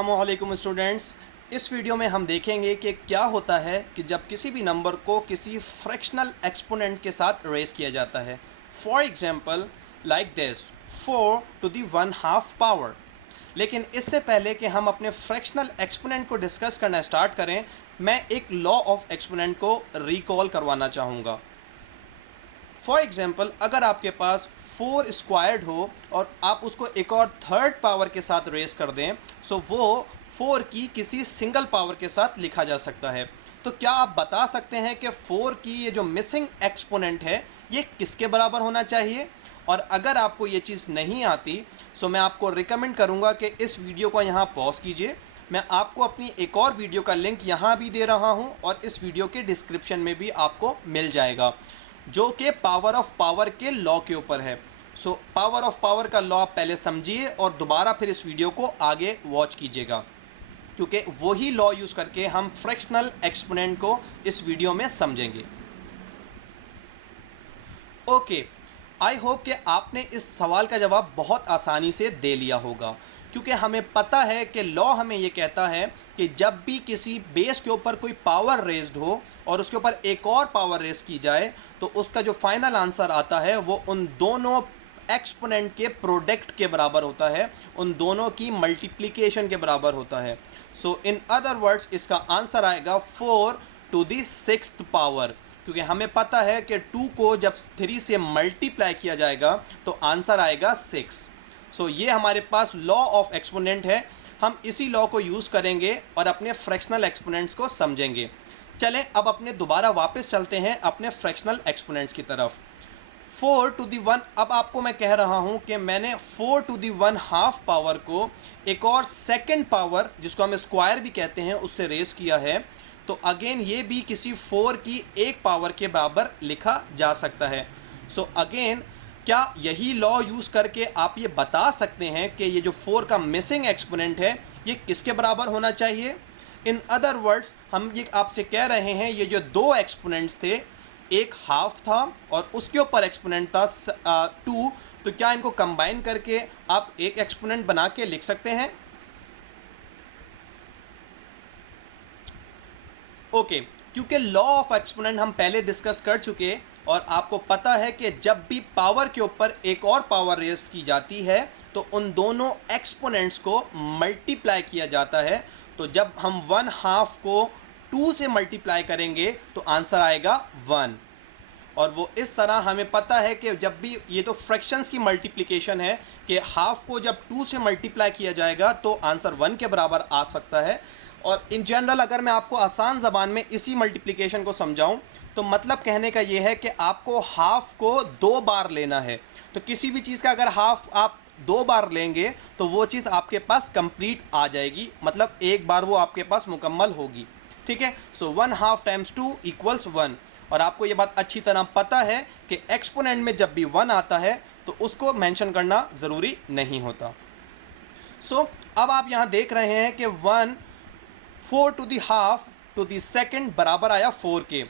अस्सलामुअलैकुम स्टूडेंट्स। इस वीडियो में हम देखेंगे कि क्या होता है कि जब किसी भी नंबर को किसी फ्रैक्शनल एक्सपोनेंट के साथ रेस किया जाता है। For example like this 4 to the 1/2 power. लेकिन इससे पहले कि हम अपने फ्रैक्शनल एक्सपोनेंट को डिस्कस करना स्टार्ट करें, मैं एक लॉ ऑफ एक्सपोनेंट को रिकॉल करवाना चाहूँगा। फॉर एग्जाम्पल, अगर आपके पास 4 स्क्वायर्ड हो और आप उसको एक और थर्ड पावर के साथ रेस कर दें, सो वो 4 की किसी सिंगल पावर के साथ लिखा जा सकता है। तो क्या आप बता सकते हैं कि 4 की ये जो मिसिंग एक्सपोनेंट है ये किसके बराबर होना चाहिए? और अगर आपको ये चीज़ नहीं आती, सो मैं आपको रिकमेंड करूँगा कि इस वीडियो को यहाँ पॉज कीजिए। मैं आपको अपनी एक और वीडियो का लिंक यहाँ भी दे रहा हूँ और इस वीडियो के डिस्क्रिप्शन में भी आपको मिल जाएगा, जो कि पावर ऑफ पावर के लॉ के ऊपर है। सो पावर ऑफ पावर का लॉ आप पहले समझिए और दोबारा फिर इस वीडियो को आगे वॉच कीजिएगा, क्योंकि वही लॉ यूज़ करके हम फ्रैक्शनल एक्सपोनेंट को इस वीडियो में समझेंगे। ओके, आई होप कि आपने इस सवाल का जवाब बहुत आसानी से दे लिया होगा, क्योंकि हमें पता है कि लॉ हमें ये कहता है कि जब भी किसी बेस के ऊपर कोई पावर रेज्ड हो और उसके ऊपर एक और पावर रेज की जाए, तो उसका जो फाइनल आंसर आता है वो उन दोनों एक्सपोनेंट के प्रोडक्ट के बराबर होता है, उन दोनों की मल्टीप्लिकेशन के बराबर होता है। सो इन अदर वर्ड्स इसका आंसर आएगा 4 टू दी 6th पावर, क्योंकि हमें पता है कि 2 को जब 3 से मल्टीप्लाई किया जाएगा तो आंसर आएगा 6। सो ये हमारे पास लॉ ऑफ एक्सपोनेंट है। हम इसी लॉ को यूज़ करेंगे और अपने फ्रैक्शनल एक्सपोनेंट्स को समझेंगे। चलें अब अपने दोबारा वापस चलते हैं अपने फ्रैक्शनल एक्सपोनेंट्स की तरफ। 4 टू दी 1, अब आपको मैं कह रहा हूं कि मैंने 4 टू दी 1/2 पावर को एक और सेकंड पावर, जिसको हम स्क्वायर भी कहते हैं, उससे रेस किया है। तो अगेन ये भी किसी 4 की एक पावर के बराबर लिखा जा सकता है। सो अगेन क्या यही लॉ यूज़ करके आप ये बता सकते हैं कि ये जो 4 का मिसिंग एक्सपोनेंट है ये किसके बराबर होना चाहिए? इन अदर वर्ड्स हम ये आपसे कह रहे हैं, ये जो दो एक्सपोनेंट्स थे, एक हाफ था और उसके ऊपर एक्सपोनेंट था 2, तो क्या इनको कंबाइन करके आप एक एक्सपोनेंट बना के लिख सकते हैं? ओके, क्योंकि लॉ ऑफ एक्सपोनेंट हम पहले डिस्कस कर चुके और आपको पता है कि जब भी पावर के ऊपर एक और पावर रेस की जाती है तो उन दोनों एक्सपोनेंट्स को मल्टीप्लाई किया जाता है। तो जब हम 1/2 को 2 से मल्टीप्लाई करेंगे तो आंसर आएगा 1। और वो इस तरह हमें पता है कि जब भी ये तो फ्रैक्शंस की मल्टीप्लिकेशन है कि हाफ को जब 2 से मल्टीप्लाई किया जाएगा तो आंसर 1 के बराबर आ सकता है। और इन जनरल अगर मैं आपको आसान ज़बान में इसी मल्टीप्लिकेशन को समझाऊं तो मतलब कहने का ये है कि आपको हाफ को 2 बार लेना है। तो किसी भी चीज़ का अगर हाफ आप 2 बार लेंगे तो वो चीज़ आपके पास कंप्लीट आ जाएगी, मतलब एक बार वो आपके पास मुकम्मल होगी। ठीक है, सो 1/2 टाइम्स 2 इक्वल्स 1। और आपको ये बात अच्छी तरह पता है कि एक्सपोनेंट में जब भी 1 आता है तो उसको मेंशन करना ज़रूरी नहीं होता। सो अब आप यहाँ देख रहे हैं कि 4 to the half to the second बराबर आया 4 के।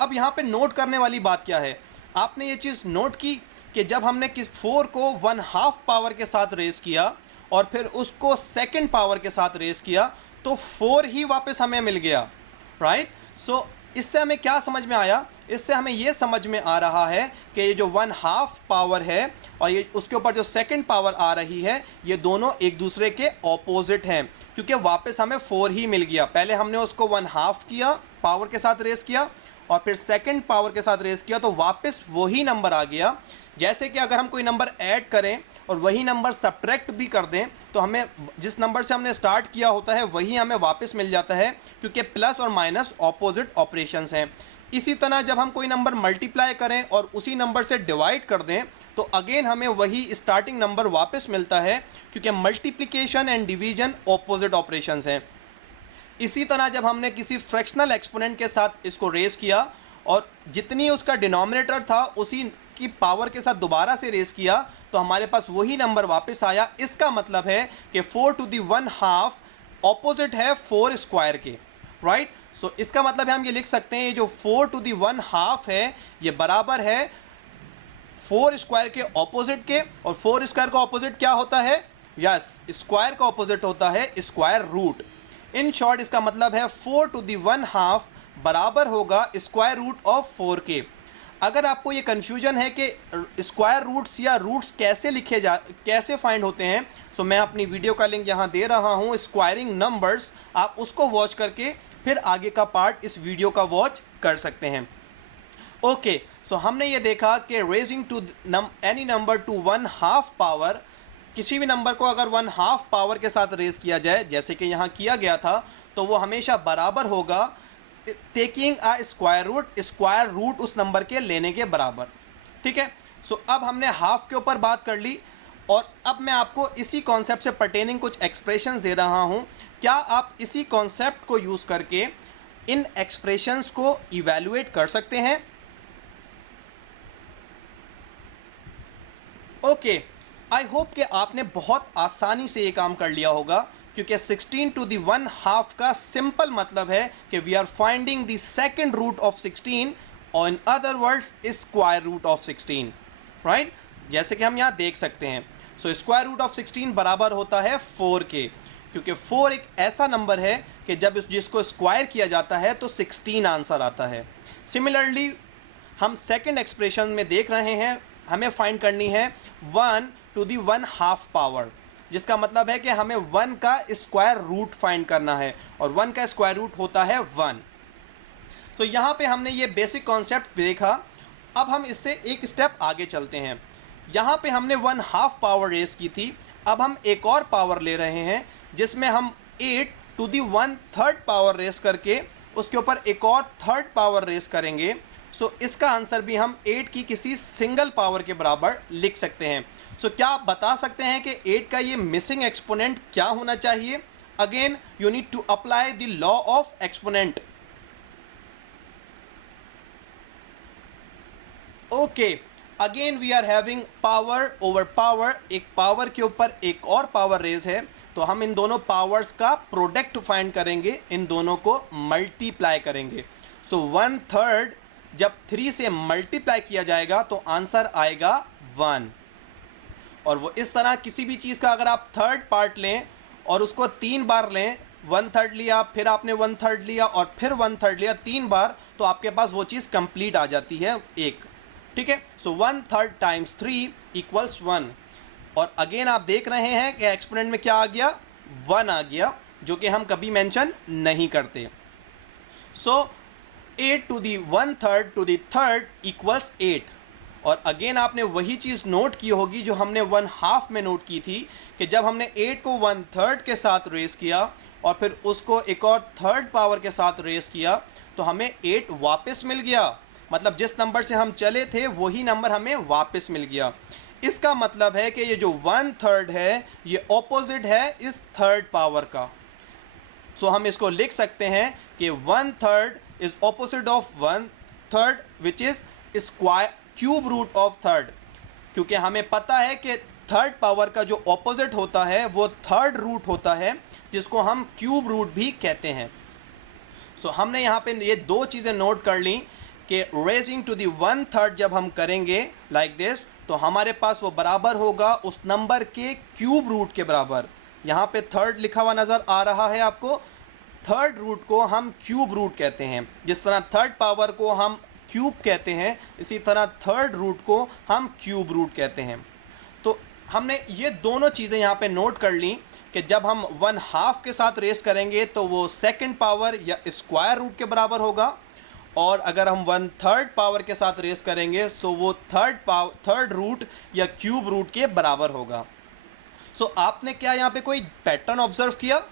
अब यहाँ पे नोट करने वाली बात क्या है, आपने ये चीज़ नोट की कि जब हमने किस 4 को 1/2 पावर के साथ रेस किया और फिर उसको सेकंड पावर के साथ रेस किया तो 4 ही वापस हमें मिल गया, राइट? सो इससे हमें क्या समझ में आया? इससे हमें ये समझ में आ रहा है कि ये जो 1/2 पावर है और ये उसके ऊपर जो सेकंड पावर आ रही है, ये दोनों एक दूसरे के ऑपोजिट हैं, क्योंकि वापस हमें 4 ही मिल गया। पहले हमने उसको 1/2 किया, पावर के साथ रेस किया, और फिर सेकंड पावर के साथ रेस किया तो वापस वही नंबर आ गया। जैसे कि अगर हम कोई नंबर ऐड करें और वही नंबर सब्ट्रैक्ट भी कर दें तो हमें जिस नंबर से हमने स्टार्ट किया होता है वही हमें वापस मिल जाता है, क्योंकि प्लस और माइनस ऑपोजिट ऑपरेशंस हैं। इसी तरह जब हम कोई नंबर मल्टीप्लाई करें और उसी नंबर से डिवाइड कर दें तो अगेन हमें वही स्टार्टिंग नंबर वापस मिलता है, क्योंकि multiplication and division opposite operations हैं। इसी तरह जब हमने किसी फ्रैक्शनल एक्सपोनेंट के साथ इसको रेस किया और जितनी उसका डिनोमिनेटर था उसी की पावर के साथ दोबारा से रेस किया तो हमारे पास वही नंबर वापस आया। इसका मतलब है कि 4 टू दी 1/2 ऑपोजिट है 4 स्क्वायर के, राइट? सो इसका मतलब है हम ये लिख सकते हैं, ये जो 4 टू दी 1/2 है ये बराबर है 4 स्क्वायर के ऑपोजिट के, और 4 स्क्वायर का ऑपोजिट क्या होता है? यस, स्क्वायर का ऑपोजिट होता है स्क्वायर रूट। इन शॉर्ट इसका मतलब है 4 टू दी 1/2 बराबर होगा स्क्वायर रूट ऑफ 4k। अगर आपको ये कन्फ्यूजन है कि स्क्वायर रूट्स या रूट्स कैसे फाइंड होते हैं, तो मैं अपनी वीडियो का लिंक यहाँ दे रहा हूँ, स्क्वायरिंग नंबर्स, आप उसको वॉच करके फिर आगे का पार्ट इस वीडियो का वॉच कर सकते हैं। ओके, सो हमने ये देखा कि raising to any number to 1/2 power, किसी भी नंबर को अगर 1/2 पावर के साथ रेज किया जाए, जैसे कि यहाँ किया गया था, तो वो हमेशा बराबर होगा टेकिंग अ स्क्वायर रूट उस नंबर के लेने के बराबर। ठीक है, सो अब हमने हाफ के ऊपर बात कर ली, और अब मैं आपको इसी कॉन्सेप्ट से पर्टेनिंग कुछ एक्सप्रेशंस दे रहा हूं। क्या आप इसी कॉन्सेप्ट को यूज़ करके इन एक्सप्रेशंस को इवैल्यूएट कर सकते हैं? ओके, आई होप कि आपने बहुत आसानी से ये काम कर लिया होगा, क्योंकि 16 टू दी 1/2 का सिंपल मतलब है कि we are finding the second root of 16, और in other words square root of 16, right? जैसे कि हम यहाँ देख सकते हैं, सो स्क्वायर रूट ऑफ 16 बराबर होता है 4k, क्योंकि 4 एक ऐसा नंबर है कि जब जिसको स्क्वायर किया जाता है तो 16 आंसर आता है। सिमिलरली हम सेकंड एक्सप्रेशन में देख रहे हैं, हमें फाइंड करनी है 1 टू दी 1/2 पावर, जिसका मतलब है कि हमें 1 का स्क्वायर रूट फाइंड करना है, और 1 का स्क्वायर रूट होता है 1। तो यहाँ पे हमने ये बेसिक कॉन्सेप्ट देखा। अब हम इससे एक स्टेप आगे चलते हैं। यहाँ पे हमने 1/2 पावर रेस की थी, अब हम एक और पावर ले रहे हैं, जिसमें हम 8 टू दी 1/3 पावर रेस करके उसके ऊपर एक और थर्ड पावर रेस करेंगे। सो इसका आंसर भी हम 8 की किसी सिंगल पावर के बराबर लिख सकते हैं। सो क्या आप बता सकते हैं कि 8 का ये मिसिंग एक्सपोनेंट क्या होना चाहिए? Again you need to apply the law of exponent. Okay, again we are having power over power, एक पावर के ऊपर एक और पावर रेज है, तो हम इन दोनों पावर्स का प्रोडक्ट फाइंड करेंगे, इन दोनों को मल्टीप्लाई करेंगे। सो 1/3 जब 3 से मल्टीप्लाई किया जाएगा तो आंसर आएगा 1। और वो इस तरह किसी भी चीज़ का अगर आप थर्ड पार्ट लें और उसको 3 बार लें, 1/3 लिया, फिर आपने 1/3 लिया और फिर 1/3 लिया, 3 बार, तो आपके पास वो चीज़ कंप्लीट आ जाती है एक। ठीक है, सो 1/3 टाइम्स 3 इक्वल्स 1। और अगेन आप देख रहे हैं कि एक्सपोनेंट में क्या आ गया? 1 आ गया, जो कि हम कभी मेंशन नहीं करते। So 8 to the 1/3 to the 3rd equals 8। और अगेन आपने वही चीज़ नोट की होगी जो हमने 1/2 में नोट की थी, कि जब हमने 8 को 1/3 के साथ रेस किया और फिर उसको एक और थर्ड पावर के साथ रेस किया, तो हमें 8 वापस मिल गया। मतलब जिस नंबर से हम चले थे वही नंबर हमें वापस मिल गया। इसका मतलब है कि ये जो 1/3 है ये ऑपोजिट है इस थर्ड पावर का। सो हम इसको लिख सकते हैं कि 1/3 is opposite of 1/3 which is square cube root of third, क्योंकि हमें पता है कि थर्ड पावर का जो ऑपोजिट होता है वो थर्ड रूट होता है, जिसको हम क्यूब रूट भी कहते हैं। सो हमने यहाँ पे ये दो चीज़ें नोट कर ली कि रेजिंग टू दी 1/3 जब हम करेंगे लाइक दिस, तो हमारे पास वो बराबर होगा उस नंबर के क्यूब रूट के बराबर। यहाँ पे थर्ड लिखा हुआ नज़र आ रहा है आपको, थर्ड रूट को हम क्यूब रूट कहते हैं। जिस तरह थर्ड पावर को हम क्यूब कहते हैं, इसी तरह थर्ड रूट को हम क्यूब रूट कहते हैं। तो हमने ये दोनों चीज़ें यहाँ पे नोट कर ली कि जब हम 1/2 के साथ रेस करेंगे तो वो सेकंड पावर या स्क्वायर रूट के बराबर होगा, और अगर हम 1/3 पावर के साथ रेस करेंगे तो वो थर्ड रूट या क्यूब रूट के बराबर होगा। सो आपने क्या यहाँ पे कोई पैटर्न ऑब्जर्व किया?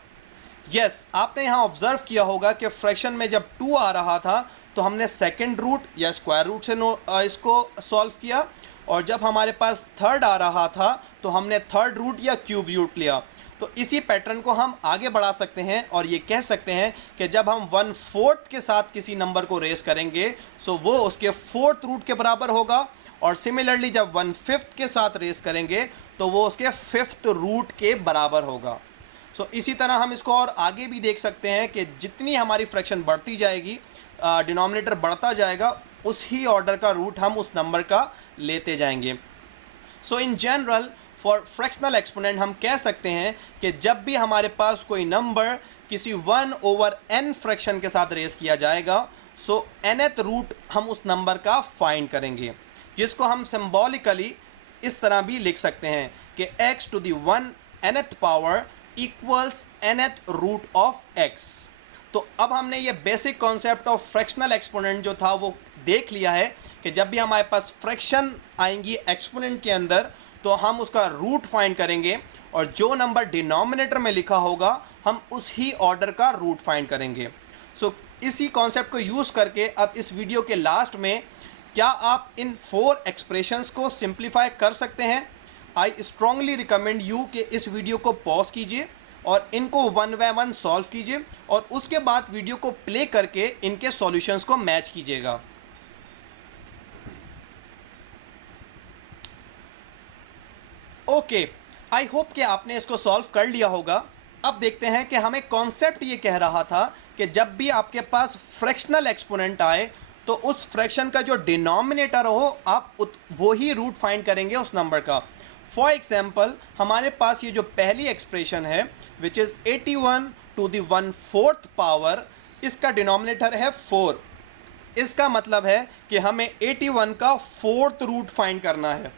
यस, आपने यहाँ ऑब्जर्व किया होगा कि फ्रैक्शन में जब 2 आ रहा था तो हमने सेकंड रूट या स्क्वायर रूट से इसको सॉल्व किया, और जब हमारे पास थर्ड आ रहा था तो हमने थर्ड रूट या क्यूब रूट लिया। तो इसी पैटर्न को हम आगे बढ़ा सकते हैं और ये कह सकते हैं कि जब हम 1/4 के साथ किसी नंबर को रेस करेंगे सो वो उसके 4th रूट के बराबर होगा, और सिमिलरली जब 1/5 के साथ रेस करेंगे तो वो उसके 5th रूट के बराबर होगा। सो इसी तरह हम इसको और आगे भी देख सकते हैं कि जितनी हमारी फ्रैक्शन बढ़ती जाएगी, डिनोमिनेटर बढ़ता जाएगा, उस ही ऑर्डर का रूट हम उस नंबर का लेते जाएंगे। So in general for fractional exponent हम कह सकते हैं कि जब भी हमारे पास कोई नंबर किसी 1/n फ्रैक्शन के साथ रेस किया जाएगा, सो nth रूट हम उस नंबर का फाइंड करेंगे, जिसको हम सिंबॉलिकली इस तरह भी लिख सकते हैं कि x to the 1nth power equals nth root of x। तो अब हमने ये basic concept of fractional exponent जो था वो देख लिया है कि जब भी हमारे पास फ्रैक्शन आएंगी एक्सपोनेंट के अंदर तो हम उसका रूट फाइंड करेंगे, और जो नंबर डिनोमिनेटर में लिखा होगा हम उस ही ऑर्डर का रूट फाइंड करेंगे। सो इसी कॉन्सेप्ट को यूज़ करके अब इस वीडियो के लास्ट में क्या आप इन 4 एक्सप्रेशंस को सिंप्लीफाई कर सकते हैं? आई स्ट्रांगली रिकमेंड यू कि इस वीडियो को पॉज कीजिए और इनको 1 बाय 1 सॉल्व कीजिए, और उसके बाद वीडियो को प्ले करके इनके सॉल्यूशंस को मैच कीजिएगा। ओके, आई होप कि आपने इसको सॉल्व कर लिया होगा। अब देखते हैं कि हमें कॉन्सेप्ट ये कह रहा था कि जब भी आपके पास फ्रैक्शनल एक्सपोनेंट आए तो उस फ्रैक्शन का जो डिनोमिनेटर हो आप वो ही रूट फाइंड करेंगे उस नंबर का। फॉर एग्जाम्पल हमारे पास ये जो पहली एक्सप्रेशन है which is 81 to the 1/4 power, इसका डिनोमिनेटर है 4। इसका मतलब है कि हमें 81 का 4th रूट फाइंड करना है,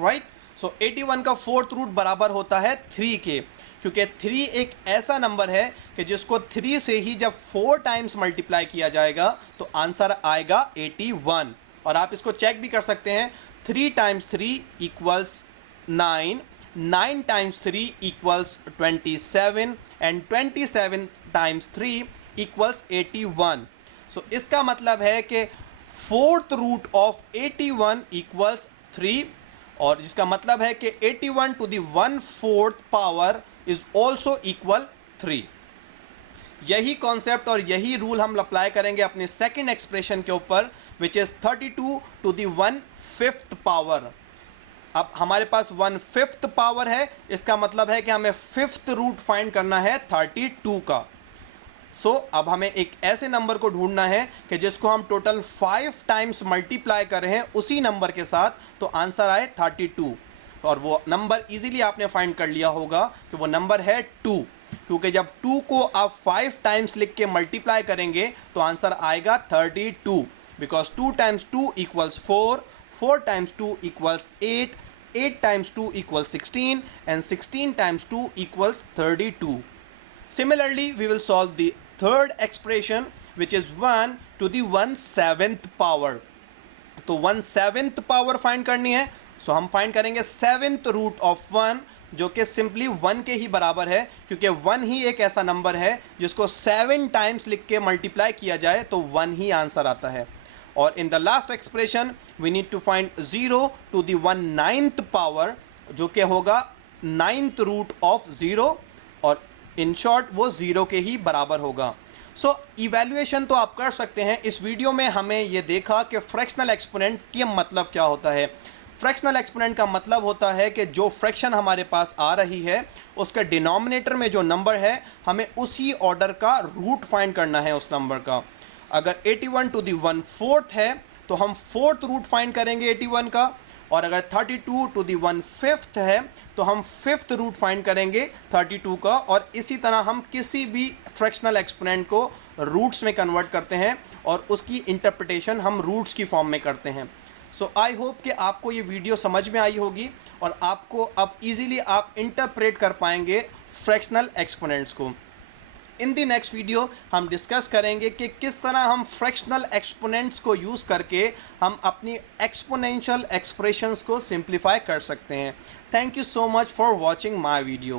राइट। सो 81 का 4th रूट बराबर होता है 3 के, क्योंकि 3 एक ऐसा नंबर है कि जिसको 3 से ही जब 4 टाइम्स मल्टीप्लाई किया जाएगा तो आंसर आएगा 81। और आप इसको चेक भी कर सकते हैं, 3 times 3 equals 9, 9 times 3 equals 27 and 27 times 3 equals 81। सो इसका मतलब है कि 4th रूट ऑफ 81 इक्वल्स 3, और जिसका मतलब है कि 81 to the 1/4 power is also equal 3। यही कॉन्सेप्ट और यही रूल हम अप्लाई करेंगे अपने सेकेंड एक्सप्रेशन के ऊपर which is 32 to the 1/5 power. अब हमारे पास 1/5 पावर है, इसका मतलब है कि हमें 5th रूट फाइंड करना है 32 का। सो अब हमें एक ऐसे नंबर को ढूंढना है कि जिसको हम टोटल 5 टाइम्स मल्टीप्लाई कर रहे हैं उसी नंबर के साथ, तो आंसर आए 32। और वो नंबर इजीली आपने फाइंड कर लिया होगा कि वो नंबर है 2, क्योंकि जब 2 को आप 5 टाइम्स लिख के मल्टीप्लाई करेंगे तो आंसर आएगा 32, because 2 times 2 equals 4, 4 times 2 equals 8, 8 times 2 equals 16 and 16 times 2 equals 32। Similarly, we will solve the third expression which is 1 to the 1/7 power। तो 1/7 पावर फाइंड करनी है, सो हम फाइंड करेंगे 7th रूट ऑफ 1, जो कि सिंपली 1 के ही बराबर है, क्योंकि 1 ही एक ऐसा नंबर है जिसको 7 टाइम्स लिख के मल्टीप्लाई किया जाए तो 1 ही आंसर आता है। और in the last expression we need to find 0 to the 1/9 power, जो कि होगा 9th रूट ऑफ 0, और इन शॉर्ट वो 0 के ही बराबर होगा। सो इवैल्यूएशन तो आप कर सकते हैं। इस वीडियो में हमें ये देखा कि फ्रैक्शनल एक्सपोनेंट का मतलब क्या होता है। फ्रैक्शनल एक्सपोनेंट का मतलब होता है कि जो फ्रैक्शन हमारे पास आ रही है उसके डिनोमिनेटर में जो नंबर है हमें उसी ऑर्डर का रूट फाइंड करना है उस नंबर का। अगर 81 to the 1/4 है तो हम 4th रूट फाइंड करेंगे 81 का, और अगर 32 to the 1/5 है तो हम 5th रूट फाइंड करेंगे 32 का। और इसी तरह हम किसी भी फ्रैक्शनल एक्सपोनेंट को रूट्स में कन्वर्ट करते हैं और उसकी इंटरप्रिटेशन हम रूट्स की फॉर्म में करते हैं। सो आई होप कि आपको ये वीडियो समझ में आई होगी और आपको अब इजीली आप इंटरप्रेट कर पाएंगे फ्रैक्शनल एक्सपोनेंट्स को। इन दी नेक्स्ट वीडियो हम डिस्कस करेंगे कि किस तरह हम फ्रैक्शनल एक्सपोनेंट्स को यूज़ करके हम अपनी एक्सपोनेंशियल एक्सप्रेशंस को सिंप्लीफाई कर सकते हैं। Thank you so much for watching my video.